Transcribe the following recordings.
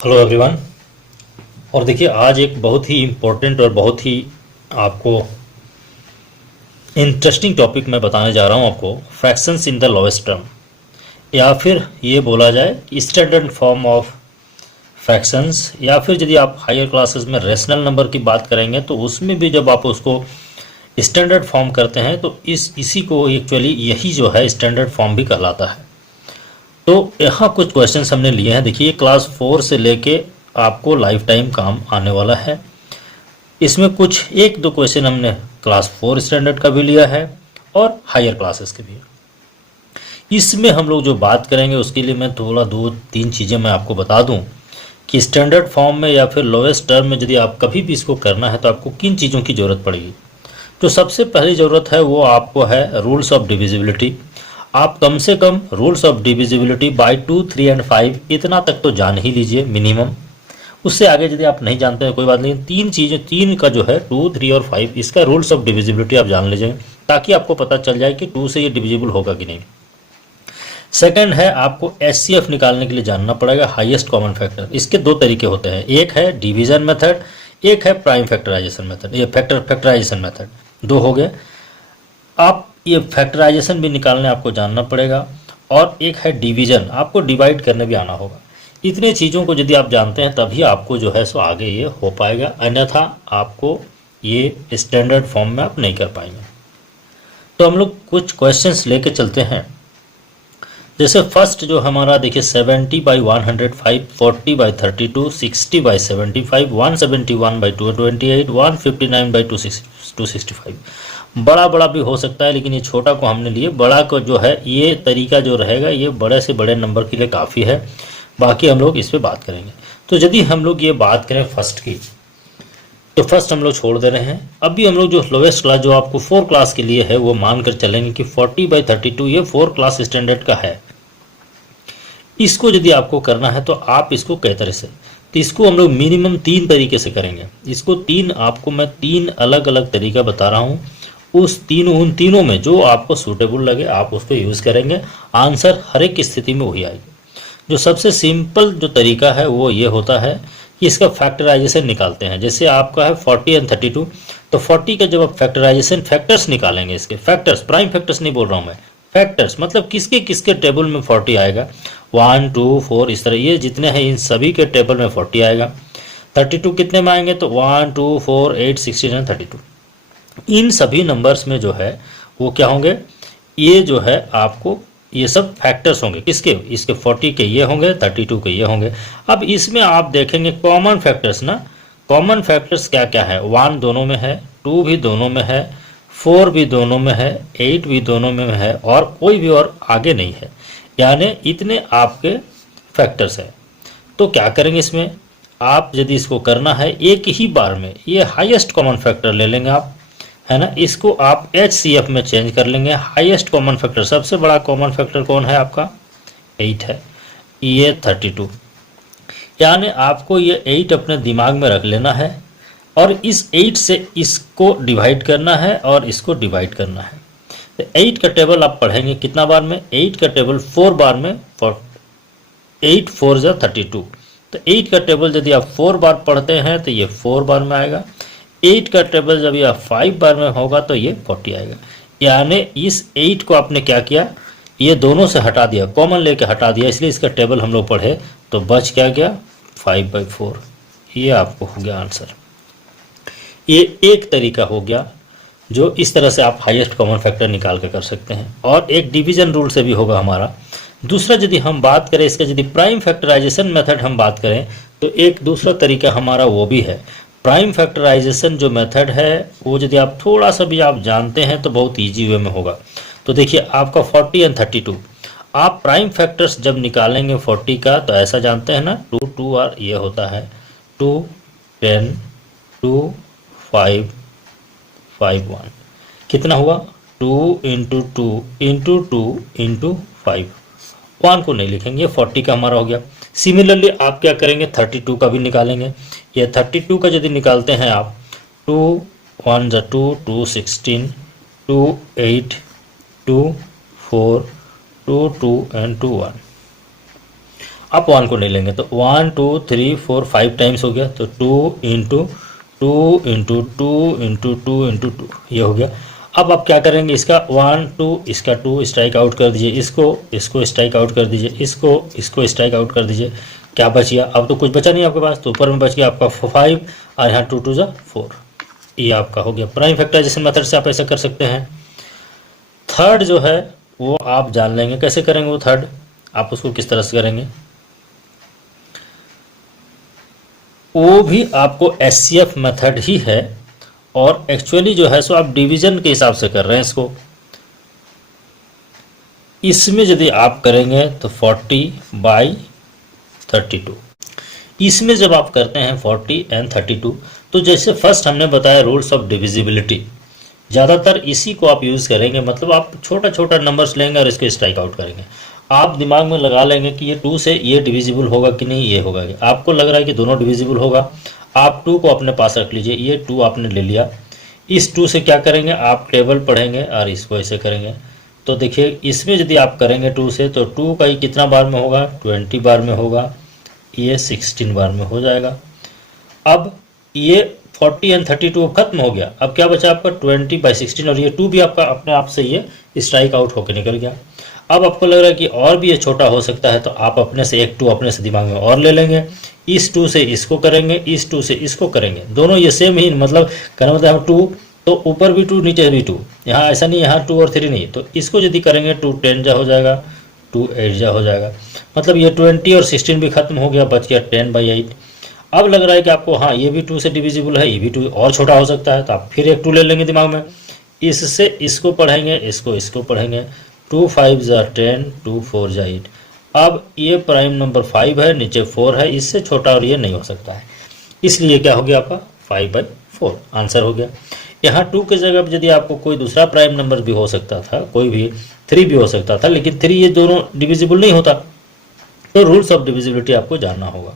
Hello everyone. और देखिए आज एक बहुत ही इम्पोर्टेंट और बहुत ही आपको इंटरेस्टिंग टॉपिक मैं बताने जा रहा हूँ आपको, fractions in the lowest term, या फिर ये बोला जाए स्टैंडर्ड फॉर्म ऑफ फ्रैक्शंस, या फिर यदि आप हायर क्लासेस में रेशनल नंबर की बात करेंगे तो उसमें भी जब आप उसको स्टैंडर्ड फॉर्म करते हैं तो इसी को एक्चुअली यही जो है स्टैंडर्ड फॉर्म भी कहलाता है। तो यहाँ कुछ क्वेश्चंस हमने लिए हैं। देखिए क्लास 4 से लेके आपको लाइफ टाइम काम आने वाला है। इसमें कुछ एक दो क्वेश्चन हमने क्लास 4 स्टैंडर्ड का भी लिया है और हायर क्लासेस के भी। इसमें हम लोग जो बात करेंगे उसके लिए मैं थोड़ा दो तीन चीज़ें मैं आपको बता दूं कि स्टैंडर्ड फॉर्म में या फिर लोएस्ट टर्म में यदि आप कभी भी इसको करना है तो आपको किन चीज़ों की ज़रूरत पड़ेगी। तो सबसे पहली ज़रूरत है वो आपको है रूल्स ऑफ डिविजिबिलिटी। आप कम से कम rules of divisibility by 2, 3 and 5 इतना तक तो जान ही लीजिए मिनिमम। उससे आगे यदि आप नहीं जानते हैं कोई बात नहीं, तीन चीज़ें, तीन का जो है 2, 3 और 5 इसका रूल्स ऑफ डिविजिबिलिटी आप जान लीजिए ताकि आपको पता चल जाए कि 2 से ये डिविजिबल होगा कि नहीं। सेकंड है आपको एचसीएफ निकालने के लिए जानना पड़ेगा, हाईएस्ट कॉमन फैक्टर। इसके दो तरीके होते हैं, एक है डिवीजन मेथड, एक है प्राइम फैक्टराइजेशन मेथड। ये फैक्टराइजेशन मेथड दो हो गए। आप ये फैक्टराइजेशन भी निकालने आपको जानना पड़ेगा, और एक है डिवीजन, आपको डिवाइड करने भी आना होगा। इतने चीज़ों को यदि आप जानते हैं तभी आपको जो है सो आगे ये हो पाएगा, अन्यथा आपको ये स्टैंडर्ड फॉर्म में आप नहीं कर पाएंगे। तो हम लोग कुछ क्वेश्चंस लेके चलते हैं। जैसे फर्स्ट जो हमारा देखिए 70/105, 40/32, 60/75, 171/228, 159/265। बड़ा बड़ा भी हो सकता है लेकिन ये छोटा को हमने लिए। बड़ा को जो है ये तरीका जो रहेगा ये बड़े से बड़े नंबर के लिए काफ़ी है, बाकी हम लोग इस पे बात करेंगे। तो यदि हम लोग ये बात करें फर्स्ट की, तो फर्स्ट हम लोग छोड़ दे रहे हैं। अभी हम लोग जो लोवेस्ट क्लास जो आपको 4 क्लास के लिए है वो मान कर चलेंगे कि 40/32 ये 4 क्लास स्टैंडर्ड का है। इसको यदि आपको करना है तो आप इसको कई तरह से, तो इसको हम लोग मिनिमम 3 तरीके से करेंगे। इसको आपको मैं 3 अलग अलग तरीका बता रहा हूँ, उन तीनों में जो आपको सूटेबल लगे आप उसको यूज़ करेंगे। आंसर हर एक स्थिति में वही आएगी। जो सबसे सिंपल जो तरीका है वो ये होता है कि इसका फैक्टराइजेशन निकालते हैं। जैसे आपका है 40 एंड 32, तो 40 का जब आप फैक्टराइजेशन फैक्टर्स निकालेंगे, इसके फैक्टर्स, प्राइम फैक्टर्स नहीं बोल रहा हूँ मैं, फैक्टर्स मतलब किसके किसके टेबल में 40 आएगा, 1, 2, 4 इस तरह ये जितने हैं इन सभी के टेबल में 40 आएगा। 32 कितने में आएंगे, तो 1, 2, 4, 8, 16 एंड 32। इन सभी नंबर्स में जो है वो क्या होंगे, ये जो है आपको ये सब फैक्टर्स होंगे किसके, इसके 40 के ये होंगे, 32 के ये होंगे। अब इसमें आप देखेंगे कॉमन फैक्टर्स ना, कॉमन फैक्टर्स क्या क्या है, 1 दोनों में है, 2 भी दोनों में है, 4 भी दोनों में है, 8 भी दोनों में है, और कोई भी और आगे नहीं है। यानी इतने आपके फैक्टर्स है। तो क्या करेंगे इसमें, आप यदि इसको करना है एक ही बार में, ये हाईएस्ट कॉमन फैक्टर ले लेंगे आप, है ना, इसको आप HCF में चेंज कर लेंगे। हाईएस्ट कॉमन फैक्टर, सबसे बड़ा कॉमन फैक्टर कौन है आपका, 8 है, ये 32। यानी आपको ये 8 अपने दिमाग में रख लेना है और इस 8 से इसको डिवाइड करना है और इसको डिवाइड करना है। तो 8 का टेबल आप पढ़ेंगे कितना बार में, 8 का टेबल 4 बार में, 8 4 जा 32। तो 8 का टेबल यदि आप 4 बार पढ़ते हैं तो ये 4 बार में आएगा। 8 का टेबल जब यह 5 बार में होगा तो ये 40 आएगा। यानी इस 8 को आपने क्या किया, ये दोनों से हटा दिया, कॉमन लेके हटा दिया, इसलिए इसका टेबल हम लोग पढ़े तो बच क्या गया, 5/4। ये आपको हो गया आंसर। ये एक तरीका हो गया जो इस तरह से आप हाईएस्ट कॉमन फैक्टर निकाल के कर सकते हैं, और एक डिवीजन रूल से भी होगा हमारा। दूसरा यदि हम बात करें इसका, यदि प्राइम फैक्टराइजेशन मेथड हम बात करें तो एक दूसरा तरीका हमारा वो भी है। प्राइम फैक्टराइजेशन जो मेथड है वो यदि आप थोड़ा सा भी आप जानते हैं तो बहुत ईजी वे में होगा। तो देखिए आपका 40 एंड 32, आप प्राइम फैक्टर्स जब निकालेंगे 40 का तो ऐसा जानते हैं ना, 2 2 और ये होता है 2 10 2 5 5 1, कितना हुआ, 2 × 2 × 2 × 5। 1 को नहीं लिखेंगे, 40 का हमारा हो गया। सिमिलरली आप क्या करेंगे, 32 का भी निकालेंगे। ये 32 का यदि निकालते हैं आप, 2 1 जा 2, 2 16, 2 8, 2 4, 2 2 एंड 2 1। आप 1 को नहीं लेंगे तो 1 2 3 4 5 टाइम्स हो गया, तो 2 इंटू 2 इंटू 2 इंटू 2 इंटू 2 ये हो गया। अब आप क्या करेंगे, इसका 1 2 इसका 2 स्ट्राइक आउट कर दीजिए, इसको स्ट्राइक आउट कर दीजिए, इसको स्ट्राइक आउट कर दीजिए। क्या बच गया, अब तो कुछ बचा नहीं आपके पास, तो ऊपर में बच गया आपका 5 और यहाँ 2 2 जा 4। ये आपका हो गया। प्राइम फैक्टराइजेशन मेथड से आप ऐसा कर सकते हैं। थर्ड जो है वो आप जान लेंगे कैसे करेंगे। वो थर्ड आप उसको किस तरह से करेंगे, वो भी आपको SCF मेथड ही है, और एक्चुअली जो है सो आप डिवीजन के हिसाब से कर रहे हैं इसको। इसमें यदि आप करेंगे तो 40/32। इसमें जब आप करते हैं 40 एंड 32, तो जैसे फर्स्ट हमने बताया रूल्स ऑफ डिविजिबिलिटी, ज़्यादातर इसी को आप यूज़ करेंगे। मतलब आप छोटा छोटा नंबर्स लेंगे और इसको स्ट्राइक आउट करेंगे। आप दिमाग में लगा लेंगे कि ये 2 से ये डिविजिबल होगा कि नहीं, ये होगा। आपको लग रहा है कि दोनों डिविजिबल होगा, आप 2 को अपने पास रख लीजिए। ये 2 आपने ले लिया। इस 2 से क्या करेंगे, आप टेबल पढ़ेंगे और इसको ऐसे करेंगे। तो देखिए इसमें यदि आप करेंगे 2 से, तो 2 का ही कितना बार में होगा, 20 बार में होगा। ये 16 बार में हो जाएगा। अब ये 40 एंड 32 खत्म हो गया। अब क्या बचा आपका 20/16, और ये 2 भी आपका अपने आप से ये स्ट्राइक आउट होकर निकल गया। अब आपको लग रहा है कि और भी ये छोटा हो सकता है, तो आप अपने से एक 2 अपने से दिमाग में और ले लेंगे। इस 2 से इसको करेंगे, इस 2 से इसको करेंगे, दोनों ये सेम ही, मतलब कहना मतलब 2 तो ऊपर भी 2 नीचे भी 2, यहाँ ऐसा नहीं, यहाँ 2 और 3 नहीं। तो इसको यदि करेंगे 2 10 जा हो जाएगा, 2 8 जा हो जाएगा। मतलब ये 20 और 16 भी खत्म हो गया, बच गया 10/8। अब लग रहा है कि आपको हाँ ये भी 2 से डिविजिबल है, ये भी 2 और छोटा हो सकता है, तो आप फिर एक 2 ले लेंगे दिमाग में। इससे इसको पढ़ेंगे, इसको पढ़ेंगे। 2 5 जा 10, 2 4 जा 8। अब ये प्राइम नंबर 5 है, नीचे 4 है, इससे छोटा और ये नहीं हो सकता है, इसलिए क्या हो गया आपका 5/4 आंसर हो गया। यहाँ 2 की जगह पर यदि आपको कोई दूसरा प्राइम नंबर भी हो सकता था, कोई भी 3 भी हो सकता था, लेकिन 3 ये दोनों डिविजिबल नहीं होता, तो रूल्स ऑफ डिविजिबिलिटी आपको जानना होगा।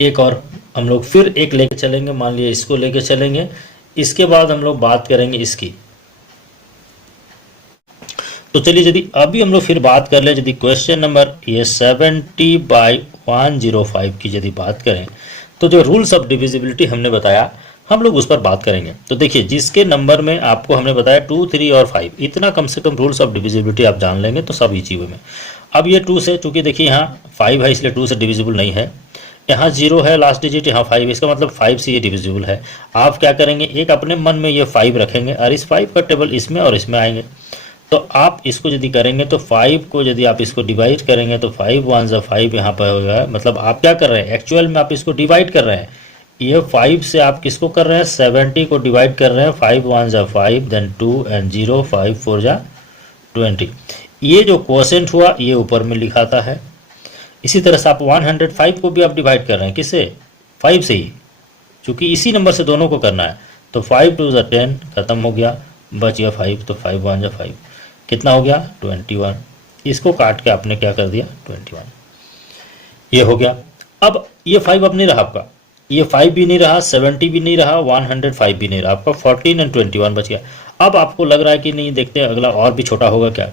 एक और हम लोग फिर एक लेके चलेंगे, मान लिया इसको लेके चलेंगे। इसके बाद हम लोग बात करेंगे इसकी। तो चलिए यदि अभी हम लोग फिर बात कर ले, यदि क्वेश्चन नंबर ये 70/105 की यदि बात करें, तो जो रूल्स ऑफ डिविजिबिलिटी हमने बताया हम लोग उस पर बात करेंगे। तो देखिए जिसके नंबर में आपको हमने बताया 2 3 और 5, इतना कम से कम रूल्स ऑफ डिविजिबिलिटी आप जान लेंगे तो सब इजी वे में। अब ये 2 से, चूंकि देखिए यहाँ 5 है इसलिए 2 से डिविजिबल नहीं है, यहाँ 0 है लास्ट डिजिट, यहाँ 5, इसका मतलब 5 से ये डिविजिबल है। आप क्या करेंगे, एक अपने मन में ये 5 रखेंगे और इस 5 का टेबल इसमें और इसमें आएंगे। तो आप इसको यदि करेंगे तो 5 को यदि आप इसको डिवाइड करेंगे तो 5 1 जा 5 यहाँ पर होगा। मतलब आप क्या कर रहे हैं, एक्चुअल में आप इसको डिवाइड कर रहे हैं। ये 5 से आप किसको कर रहे हैं, 70 को डिवाइड कर रहे हैं। 5 1 जा 5, देन 2 एंड 0, 5 4 जा 20। ये जो क्वोशेंट हुआ ये ऊपर में लिखाता है। इसी तरह से आप 105 को भी आप डिवाइड कर रहे हैं, किससे, 5 से ही, क्योंकि इसी नंबर से दोनों को करना है। तो 5 2 जा 10 खत्म हो गया, बच गया 5, तो 5 1 जा 5 कितना हो गया 21। इसको काट के आपने क्या कर दिया 21, ये हो गया। अब ये 5 अब नहीं रहा आपका, ये 5 भी नहीं रहा, 70 भी नहीं रहा, 105 भी नहीं रहा, आपका 14 एंड 21 बच गया। अब आपको लग रहा है कि नहीं, देखते हैं अगला और भी छोटा होगा क्या।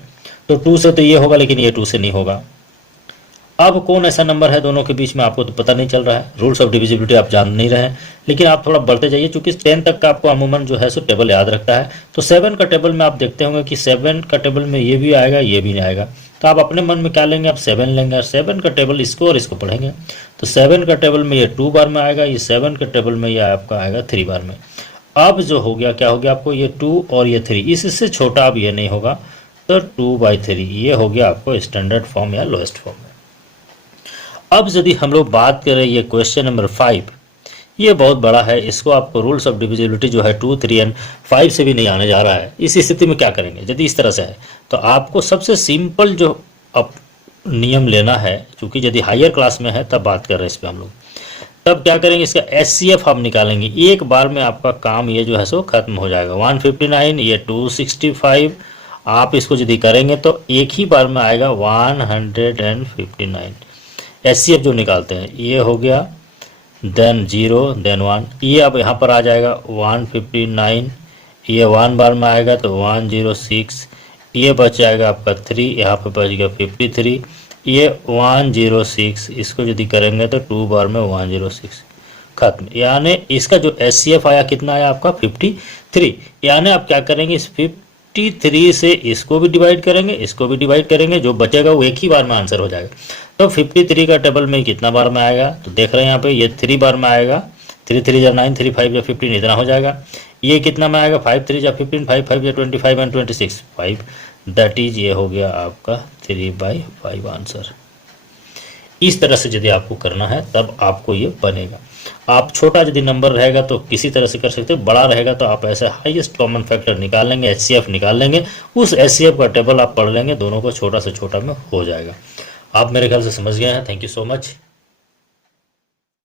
तो 2 से तो ये होगा, लेकिन ये 2 से नहीं होगा। अब कौन ऐसा नंबर है दोनों के बीच में, आपको तो पता नहीं चल रहा है। रूल्स ऑफ डिविजिबिलिटी आप जान नहीं रहे हैं, लेकिन आप थोड़ा बढ़ते जाइए, क्योंकि 10 तक का आपको अमूमन जो है सो टेबल याद रखता है। तो 7 का टेबल में आप देखते होंगे कि 7 का टेबल में ये भी आएगा, ये भी नहीं आएगा। तो आप अपने मन में क्या लेंगे, आप 7 लेंगे और 7 का टेबल इसको और इसको पढ़ेंगे। तो 7 का टेबल में ये 2 बार में आएगा, ये 7 का टेबल में ये आपका आएगा 3 बार में। अब जो हो गया, क्या हो गया आपको, ये 2 और ये 3, इससे छोटा अब ये नहीं होगा, तो 2/3 ये हो गया आपको स्टैंडर्ड फॉर्म या लोएस्ट फॉर्म में। अब यदि हम लोग बात करें ये क्वेश्चन नंबर 5, ये बहुत बड़ा है, इसको आपको रूल्स ऑफ डिविजिबिलिटी जो है 2 3 एंड 5 से भी नहीं आने जा रहा है। इस स्थिति में क्या करेंगे, यदि इस तरह से है तो आपको सबसे सिंपल जो अब नियम लेना है, क्योंकि यदि हायर क्लास में है तब बात कर रहे हैं इस पर हम लोग, तब क्या करेंगे, इसका SCF हम निकालेंगे। एक बार में आपका काम ये जो है सो खत्म हो जाएगा। 159 ये 265, आप इसको यदि करेंगे तो एक ही बार में आएगा 159। SCF जो निकालते हैं ये हो गया, देन 0 देन 1, ये अब यहाँ पर आ जाएगा 159, ये 1 बार में आएगा तो 106, ये बच जाएगा आपका 3, यहाँ पर बच गया 53, ये 106, इसको यदि करेंगे तो 2 बार में 106 खत्म। यानी इसका जो HCF आया कितना आया आपका 53। यानी आप क्या करेंगे, इस 53 से इसको भी डिवाइड करेंगे, इसको भी डिवाइड करेंगे, जो बचेगा वो एक ही बार में आंसर हो जाएगा। तो 53 का टेबल में कितना बार में आएगा, तो देख रहे हैं यहाँ पे ये 3 बार में आएगा। 3 3 या 9, 3 5 या 15 इतना हो जाएगा। ये कितना में आएगा, 5 3 या 15, 5 5 या 25 एंड 26 5। दैट इज ये हो गया आपका 3/5 आंसर। इस तरह से यदि आपको करना है तब आपको ये बनेगा। आप छोटा यदि नंबर रहेगा तो किसी तरह से कर सकते हो, बड़ा रहेगा तो आप ऐसे हाईएस्ट कॉमन फैक्टर निकाल लेंगे, HCF निकाल लेंगे, उस HCF का टेबल आप पढ़ लेंगे, दोनों को छोटा से छोटा में हो जाएगा। आप मेरे ख्याल से समझ गए हैं। Thank you so much.